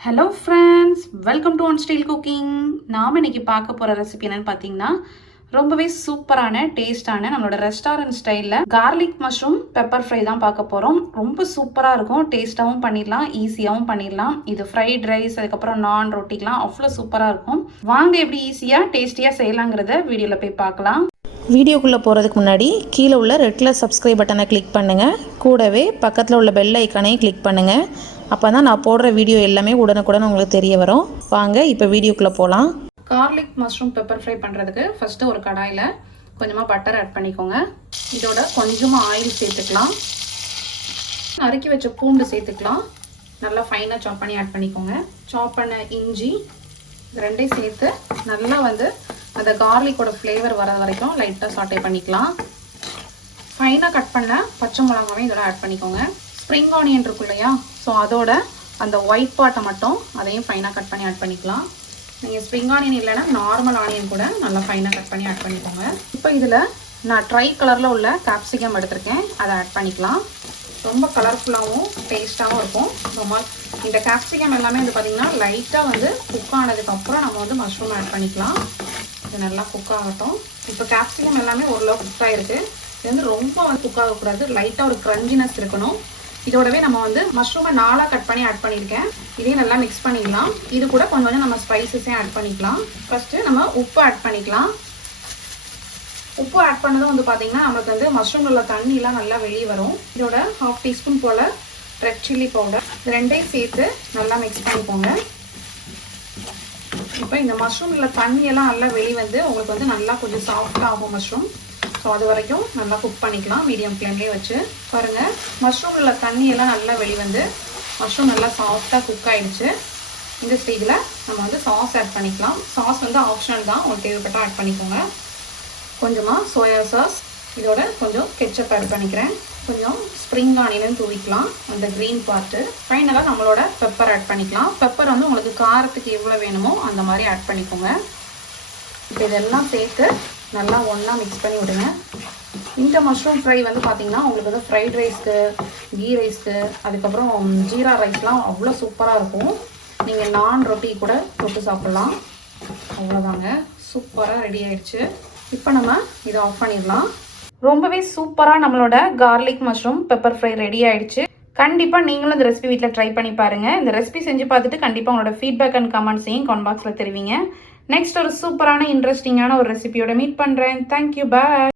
Hello friends, welcome to one style cooking. நாம் இன்றைக்கி பார்க்க போகிற ரெசிபி என்னென்னு பார்த்தீங்கன்னா ரொம்பவே சூப்பரான டேஸ்டான நம்மளோட ரெஸ்டாரண்ட் ஸ்டைலில் கார்லிக் மஷ்ரூம் பெப்பர் ஃப்ரை தான் பார்க்க போகிறோம். ரொம்ப சூப்பராக இருக்கும், டேஸ்ட்டாகவும் பண்ணிடலாம், ஈஸியாகவும் பண்ணிடலாம். இது ஃப்ரைட் ரைஸ், அதுக்கப்புறம் நான் ரொட்டிக்கெலாம் அவ்வளோ சூப்பராக இருக்கும். வாங்க எப்படி ஈஸியாக டேஸ்டியாக செய்யலாங்கிறத வீடியோவில் போய் பார்க்கலாம். வீடியோக்குள்ளே போகிறதுக்கு முன்னாடி கீழே உள்ள ரெட் கலர் சப்ஸ்கிரைப் பட்டனை கிளிக் பண்ணுங்கள். கூடவே பக்கத்தில் உள்ள பெல் ஐக்கானையும் கிளிக் பண்ணுங்கள். அப்போ தான் நான் போடுற வீடியோ எல்லாமே உடனுக்குடன் உங்களுக்கு தெரிய வரும். வாங்க இப்போ வீடியோக்குள்ளே போகலாம். கார்லிக் மஷ்ரூம் பெப்பர் ஃப்ரை பண்ணுறதுக்கு ஃபஸ்ட்டு ஒரு கடாயில் கொஞ்சமாக பட்டர் ஆட் பண்ணிக்கோங்க. இதோட கொஞ்சமாக ஆயில் சேர்த்துக்கலாம். நறுக்கி வச்ச பூண்டு சேர்த்துக்கலாம். நல்லா ஃபைனாக சாப் பண்ணி ஆட் பண்ணிக்கோங்க. சாப் பண்ண இஞ்சி ரெண்டையும் சேர்த்து நல்லா அந்த கார்லிக்கோட ஃப்ளேவர் வர வரைக்கும் லைட்டாக சாட்டே பண்ணிக்கலாம். ஃபைனாக கட் பண்ண பச்சை மிளகாவையும் இதோட ஆட் பண்ணிக்கோங்க. ஸ்ப்ரிங் ஆனியன் இருக்கும் இல்லையா, ஸோ அதோட அந்த ஒயிட் பார்ட்டை மட்டும் அதையும் ஃபைனாக கட் பண்ணி ஆட் பண்ணிக்கலாம். நீங்கள் ஸ்ப்ரிங் ஆனியன் இல்லைன்னா நார்மல் ஆனியன் கூட நல்லா ஃபைனாக கட் பண்ணி ஆட் பண்ணிக்கோங்க. இப்போ இதில் நான் ட்ரை கலரில் உள்ள கேப்சிகம் எடுத்திருக்கேன், அதை ஆட் பண்ணிக்கலாம். ரொம்ப கலர்ஃபுல்லாகவும் டேஸ்ட்டாகவும் இருக்கும். ரொம்ப இந்த கேப்சிகம் எல்லாமே பார்த்திங்கன்னா லைட்டாக குக் ஆனதுக்கப்புறம் நம்ம மஷ்ரூம் ஆட் பண்ணிக்கலாம். இது நல்லா குக் ஆகட்டும். இப்போ கேப்சிகம் எல்லாமே ஓரளவு குக் ஆகிருக்கு. இது ரொம்ப குக் ஆகக்கூடாது, லைட்டாக ஒரு க்ரன்ச்சினஸ் இருக்கணும். இதோடவே நம்ம மஷ்ரூமை 4 கட் பண்ணி ஆட் பண்ணியிருக்கேன். இதையும் நல்லா மிக்ஸ் பண்ணிக்கலாம். இது கூட கொஞ்சம் நம்ம ஸ்பைசஸையும் ஆட் பண்ணிக்கலாம். ஃபஸ்ட்டு நம்ம உப்பு ஆட் பண்ணிக்கலாம். உப்பு ஆட் பண்ணதும் பார்த்தீங்கன்னா நமக்கு மஷ்ரூமில் உள்ள தண்ணியெலாம் நல்லா வெளியே வரும். இதோட 1/2 டீஸ்பூன் போல் ரெட் சில்லி பவுடர், இது ரெண்டையும் சேர்த்து நல்லா மிக்ஸ் பண்ணிக்கோங்க. இப்போ இந்த மஷ்ரூமில் தண்ணியெல்லாம் நல்லா வெளியே உங்களுக்கு நல்லா கொஞ்சம் சாஃப்டாக ஆகும் மஷ்ரூம். ஸோ அது வரைக்கும் நல்லா குக் பண்ணிக்கலாம் மீடியம் ஃப்ளேம்லேயே வச்சு. பாருங்கள், மஷ்ரூமில் தண்ணியெல்லாம் நல்லா வெளியே மஷ்ரூம் நல்லா சாஃப்டாக குக் ஆகிடுச்சு. இந்த ஸ்டேஜில் நம்ம சாஸ் ஆட் பண்ணிக்கலாம். சாஸ் ஆப்ஷனல் தான், உங்களுக்கு தேவைப்பட்டால் ஆட் பண்ணிக்கோங்க. கொஞ்சமாக சோயா சாஸ், இதோட கொஞ்சம் கெச்சப் ஆட் பண்ணிக்கிறேன். கொஞ்சம் ஸ்ப்ரிங் ஆனியன் தூவிக்கலாம், அந்த க்ரீன் பார்ட்டு. ஃபைனலாக நம்மளோட பெப்பர் ஆட் பண்ணிக்கலாம். பெப்பர் உங்களுக்கு காரத்துக்கு எவ்வளோ வேணுமோ அந்த மாதிரி ஆட் பண்ணிக்கோங்க. இப்போ இதெல்லாம் சேர்த்து நல்லா ஒன்றா மிக்ஸ் பண்ணி விடுங்க. இந்த மஷ்ரூம் ஃப்ரை பார்த்தீங்கன்னா உங்களுக்கு ஃப்ரைட் ரைஸ்க்கு, கீ ரைஸ்க்கு, அதுக்கப்புறம் ஜீரா ரைஸ்லாம் அவ்வளோ சூப்பராக இருக்கும். நீங்கள் நான் ரொட்டி கூட தொட்டு சாப்பிட்லாம். அவ்வளோதாங்க, சூப்பராக ரெடி ஆயிடுச்சு. இப்போ நம்ம இதை ஆஃப் பண்ணிடலாம். ரொம்பவே சூப்பராக நம்மளோட garlic mushroom pepper fry ready ஆயிடுச்சு. கண்டிப்பாக நீங்களும் இந்த ரெசிபி வீட்டில் ட்ரை பண்ணி பாருங்கள். இந்த ரெசிபி செஞ்சு பார்த்துட்டு கண்டிப்பாக உங்களோட ஃபீட்பேக் அண்ட் கமெண்ட்ஸையும் கமெண்ட் பாக்ஸில் தெரிவிங்க. நெக்ஸ்ட் ஒரு சூப்பரான இன்ட்ரெஸ்டிங்கான ஒரு ரெசிபியோட மீட் பண்ணுறேன். தேங்க்யூ, பாய்.